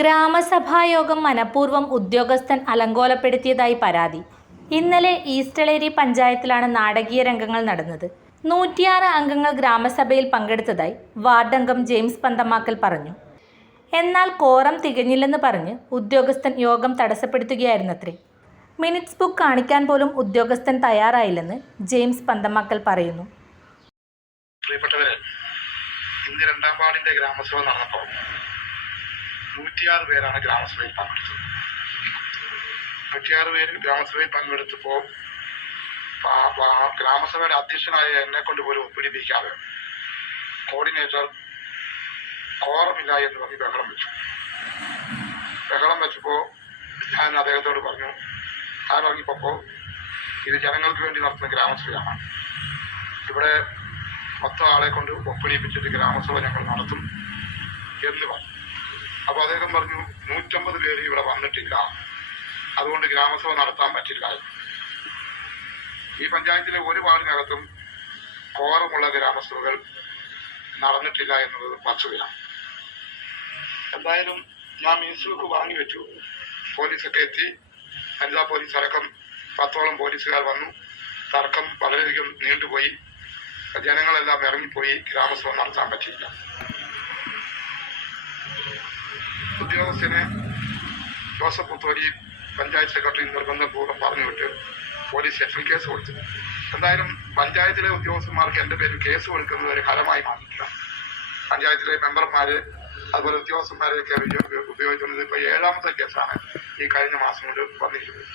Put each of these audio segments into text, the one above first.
ഗ്രാമസഭായോഗം മനഃപൂർവം ഉദ്യോഗസ്ഥൻ അലങ്കോലപ്പെടുത്തിയതായി പരാതി. ഇന്നലെ ഈസ്റ്റളേരി പഞ്ചായത്തിലാണ് നാടകീയ രംഗങ്ങൾ നടന്നത്. നൂറ്റിയാറ് അംഗങ്ങൾ ഗ്രാമസഭയിൽ പങ്കെടുത്തതായി വാർഡംഗം ജെയിംസ് പന്തമാക്കൽ പറഞ്ഞു. എന്നാൽ കോറം തികഞ്ഞില്ലെന്ന് പറഞ്ഞ് ഉദ്യോഗസ്ഥൻ യോഗം തടസ്സപ്പെടുത്തുകയായിരുന്നത്രേ. മിനിറ്റ്സ് ബുക്ക് കാണിക്കാൻ പോലും ഉദ്യോഗസ്ഥൻ തയ്യാറായില്ലെന്ന് ജെയിംസ് പന്തമാക്കൽ പറയുന്നു. പ്രിയപ്പെട്ടവരെ ഇന്ന് രണ്ടാം വാർഡിന്റെ ഗ്രാമസഭ നടന്നപ്പോൾ നൂറ്റിയാറ് പേരാണ് ഗ്രാമസഭയിൽ പങ്കെടുത്തത്. നൂറ്റിയാറ് പേര് ഗ്രാമസഭയിൽ പങ്കെടുത്തപ്പോൾ ഗ്രാമസഭയുടെ അധ്യക്ഷനായ എന്നെ കൊണ്ട് പോലും ഒപ്പിടിപ്പിക്കാതെ കോർഡിനേറ്റർ കോറമില്ല എന്ന് പറഞ്ഞ് ബഹളം വെച്ചു. ബഹളം വെച്ചപ്പോൾ ഞാൻ അദ്ദേഹത്തോട് പറഞ്ഞു പപ്പോ ഇത് ജനങ്ങൾക്ക് വേണ്ടി നടത്തുന്ന ഗ്രാമസഭയാണ്. ഇവിടെ പത്ത് ആളെ കൊണ്ട് ഒപ്പിടിപ്പിച്ചിട്ട് ഗ്രാമസഭ ഞങ്ങൾ നടത്തും എന്ന് പറഞ്ഞു. അപ്പൊ അദ്ദേഹം പറഞ്ഞു നൂറ്റമ്പത് പേര് ഇവിടെ വന്നിട്ടില്ല. അതുകൊണ്ട് ഗ്രാമസഭ നടത്താൻ പറ്റില്ല. ഈ പഞ്ചായത്തിലെ ഒരു വാർഡിനകത്തും കോറമുള്ള ഗ്രാമസഭകൾ നടന്നിട്ടില്ല എന്നത് വസ്തുതയാണ്. എന്തായാലും ഞാൻ മിനിസ്റ്റർക്ക് വാങ്ങി വെച്ചു. പോലീസൊക്കെ എത്തി. വനിതാ പോലീസ് അടക്കം പത്തോളം പോലീസുകാർ വന്നു. തർക്കം വളരെയധികം നീണ്ടുപോയി. ജനങ്ങളെല്ലാം ഇറങ്ങിപ്പോയി. ഗ്രാമസഭ നടത്താൻ പറ്റിയില്ല. ഉദ്യോഗസ്ഥനെ ജോസഫ് പുത്തോരി പഞ്ചായത്ത് സെക്രട്ടറി നിർബന്ധപൂർവം പറഞ്ഞു വിട്ട് പോലീസ് സ്റ്റേഷൻ കേസ് കൊടുത്തു. എന്തായാലും പഞ്ചായത്തിലെ ഉദ്യോഗസ്ഥന്മാർക്ക് എന്റെ പേരിൽ കേസ് കൊടുക്കുന്നത് ഒരു ഹരമായി മാറിയിട്ടില്ല. പഞ്ചായത്തിലെ മെമ്പർമാര് അതുപോലെ ഉദ്യോഗസ്ഥന്മാരെയൊക്കെ ഉപയോഗ- ഉപയോഗിക്കുന്നത് ഇപ്പോൾ ഏഴാമത്തെ കേസാണ്. ഈ കഴിഞ്ഞ മാസം കൊണ്ട് വന്നിരിക്കുന്നത്.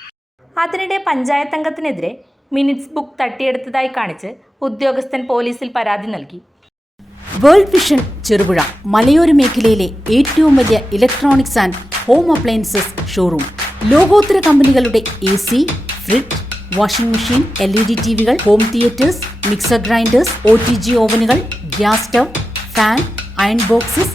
അതിനിടെ പഞ്ചായത്ത് അംഗത്തിനെതിരെ മിനിറ്റ്സ് ബുക്ക് തട്ടിയെടുത്തതായി കാണിച്ച് ഉദ്യോഗസ്ഥൻ പോലീസിൽ പരാതി നൽകി. വേൾഡ് വിഷൻ ചെറുപുഴ മലയോര മേഖലയിലെ ഏറ്റവും വലിയ electronics and home appliances showroom. ലോകോത്തര കമ്പനികളുടെ A C fridge washing machine L E D T വികൾ home theatres mixer grinders O T G ഓവനുകൾ gas stove fan iron boxes